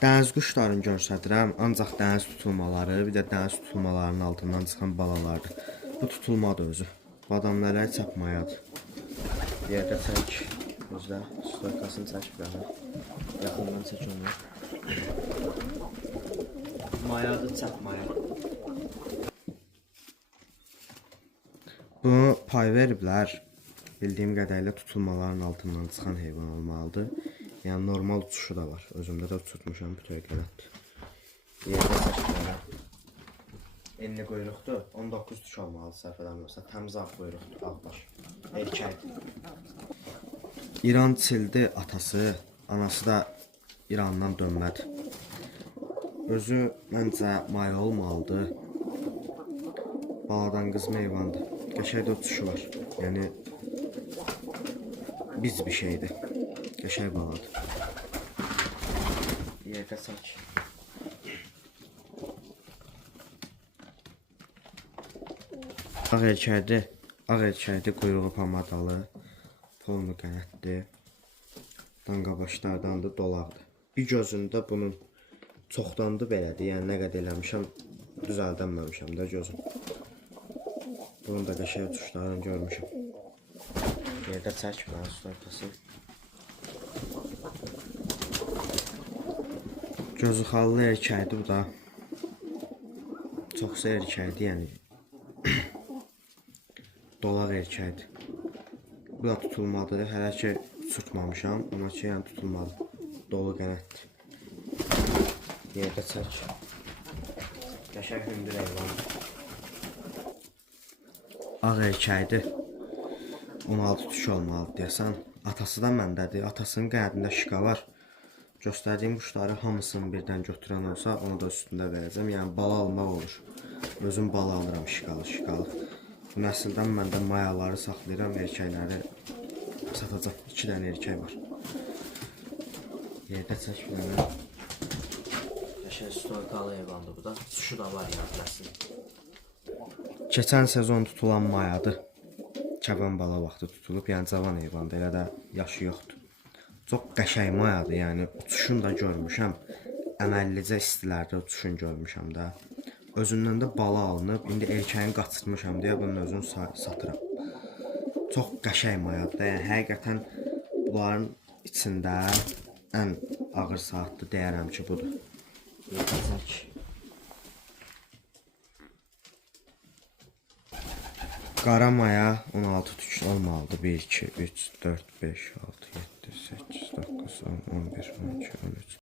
Dəniz quşlarını göstərirəm, ancaq dəniz tutulmaları, bir də dəniz tutulmalarının altından çıxan balalardır. Bu tutulmadır özü. Badamlara çapmayadır. Yerdə çək, gözlə, stoykasını çək belə. Yaxından çək onu. Mayadır, çapmaya. Bunu pay veriblər. Bildiyim qədərilə tutulmaların altından çıxan heyvan olmalıdır. Yəni normal uçuşu da var. Özümdə də uçurtmuşam, bütöv qələtdir. Yerdə çəkirəm. Enli quyruqdur. 19 tuş olmalı səhv eləmirəmsə. Təmiz ağ quyruqdur, ağbaş. Erkəkdir. İran çildi atası, anası da İrandan dönmədir. Özü məncə maya olmalıdır. Baladan qızma heyvandır. Qəşəng də uçuşu var. Yəni biz bir şeydir. Qəşəng baladır. Yerdə çək. Ağ erkəkdir. Ağ erkəkdir, quyruğu pamadalı. Polnu qənətdir. Danqabaşlardan da dolaqdır. Bir gözündə bunun çoxdandır belədir. Yəni nə qədər eləmişəm, düzəldənməmişəm də gözüm. Bunun da qəşəng uçuşlarını görmüşəm. Yerdə çək mənə stoykasını. Gözü xallı erkəkdir bu da. Çoxsa erkəkdir, yəni. Dolaq erkəkdir. Bu da tutulmadır. Hələ ki uçurtmamışam. Ona ki yəni tutulmadı. Dolu qənətdir. Yerdə çək. Qəşəng hündür heyvandır. Ağ erkəkdir. 16 tuş olmalıdır deyəsən. Atası da məndədir. Atasının qənədində şiqa var. Göstərdiyim quşları hamısını birdən götürən olsa onu da üstündə verəcəm. Yəni bala almaq olur. Özüm bala alıram şiqalı. Bu nəsildən mən də mayaları saxlayıram. Erkəkləri satacam. 2 dənə erkək var. Yerdə çək bilənə. Qəşəng stoykalı heyvandır bu da. Uçuşu da var yadlasın. Keçən sezon tutulan mayadır. Kəban bala vaxtı tutulub, yəni cavan heyvandır, elə də yaşı yoxdur. Çox qəşəng mayadır, yəni uçuşunu da görmüşəm. Əməllicə istilərdə uçuşunu görmüşəm də. Özündən də bala alınıb, indi erkəyin qaçırtmışam deyə bunun özünü satıram. Çox qəşəng mayadır, yəni həqiqətən bunların içində ən ağır saatlı deyərəm ki budur. Yetəcək. Qara maya 16 tuş olmalıdır. 1, 2, 3, 4, 5, 6, 7, 8, 9, 10, 11, 12, 13,